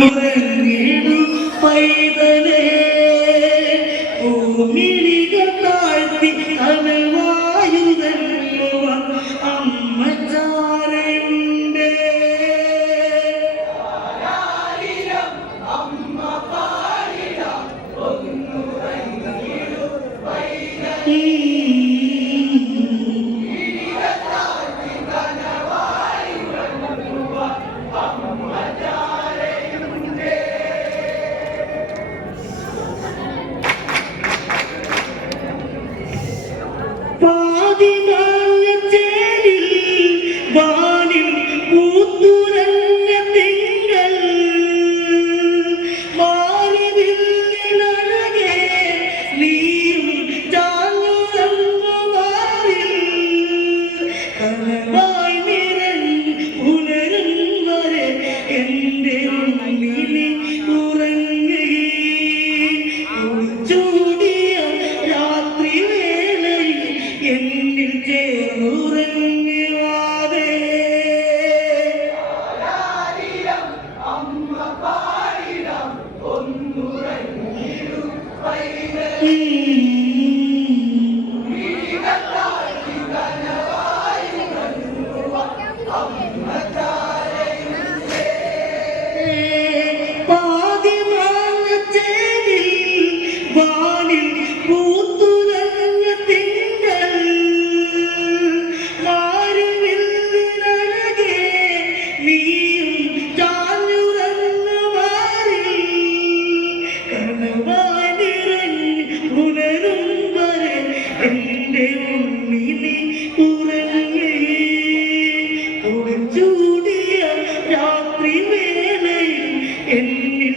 ഉറങ്ങിടു പൈതലേ. ഭൂമിഴികൾ താഴ്ത്തി കനവായുധല്ലുവാൻ അമ്മ ചാരയുണ്ട് വാനിൽ പൂത്തുലഞ്ഞ തിങ്കൾ. മാറിവില്ലഴകെ നീയും ചാഞ്ഞുറങ്ങു മാറിൽ കനവായി നിറഞ്ഞ് പുലരും വരെ എന്റെ ഉള്ളിലെ ഉറങ്ങുകയും ചൂടിയ രാത്രി വേളയിൽ എന്നിൽ വാനിൽ പൂത്തുലഞ്ഞ തിങ്കൾ മാറിവില്ലഴകെ നീയും ചാഞ്ഞുറങ്ങ മാറി കനവായി നിറഞ്ഞ് പുലരും വരെ എന്റെ ഉണ്ണിനെ ഉറങ്ങി ചൂടിയ രാത്രി വേളയിൽ എന്നിൽ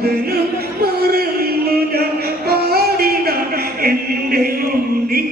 മറന്നു ഞാൻ പാടിന എന്റെ ഉണ്ണി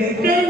Amen.